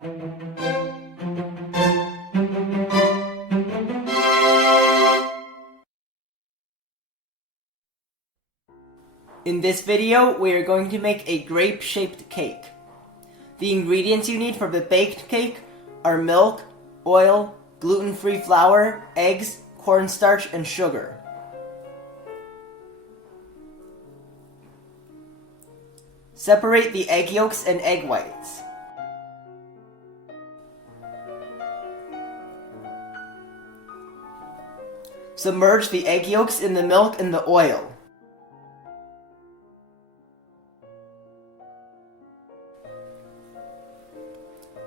In this video, we are going to make a grape-shaped cake. The ingredients you need for the baked cake are milk, oil, gluten-free flour, eggs, cornstarch, and sugar. Separate the egg yolks and egg whites. Submerge the egg yolks in the milk and the oil.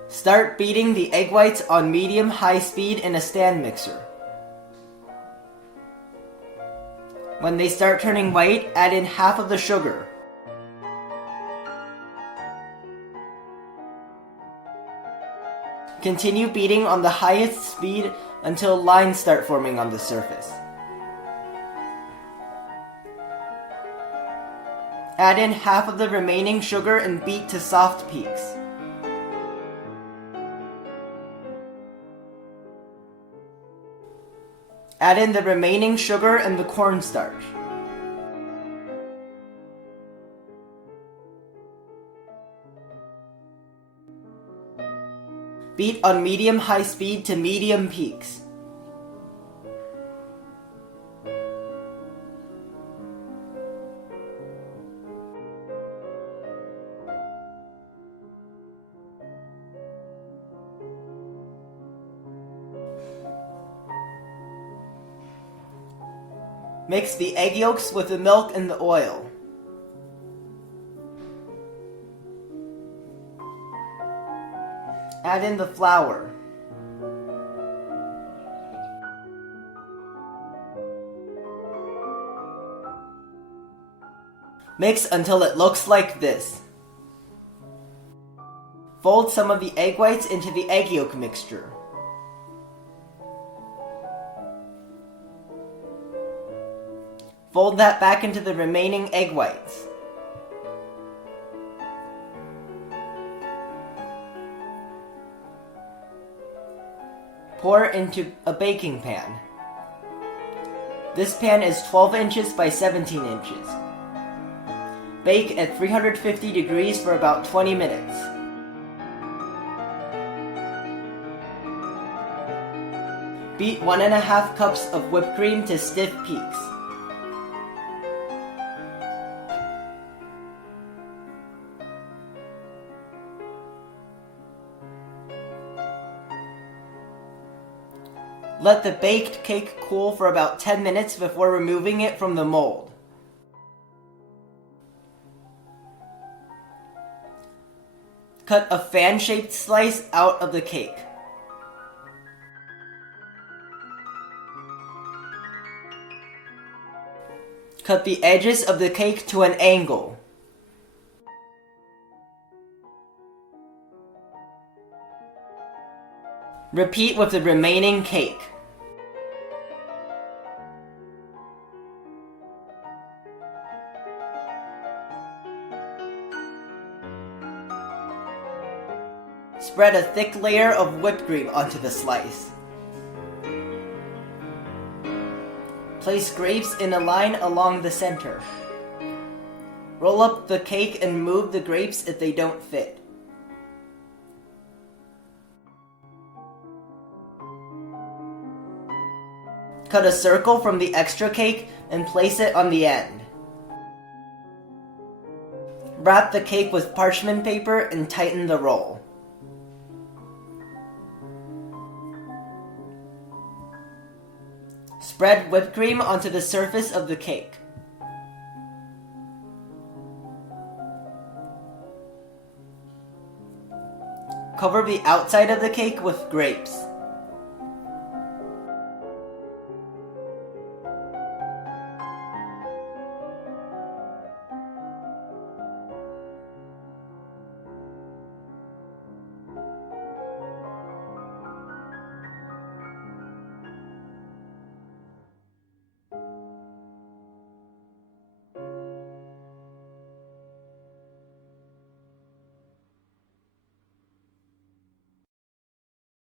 Start beating the egg whites on medium-high speed in a stand mixer. When they start turning white, add in half of the sugar. Continue beating on the highest speed until lines start forming on the surface. Add in half of the remaining sugar and beat to soft peaks. Add in the remaining sugar and the cornstarch. Beat on medium-high speed to medium peaks. Mix the egg yolks with the milk and the oil. Add in the flour. Mix until it looks like this. Fold some of the egg whites into the egg yolk mixture. Fold that back into the remaining egg whites. Pour into a baking pan. This pan is 12 inches by 17 inches. Bake at 350 degrees for about 20 minutes. Beat 1.5 cups of whipped cream to stiff peaks. Let the baked cake cool for about 10 minutes before removing it from the mold. Cut a fan-shaped slice out of the cake. Cut the edges of the cake to an angle. Repeat with the remaining cake. Spread a thick layer of whipped cream onto the slice. Place grapes in a line along the center. Roll up the cake and move the grapes if they don't fit. Cut a circle from the extra cake and place it on the end. Wrap the cake with parchment paper and tighten the roll. Spread whipped cream onto the surface of the cake. Cover the outside of the cake with grapes.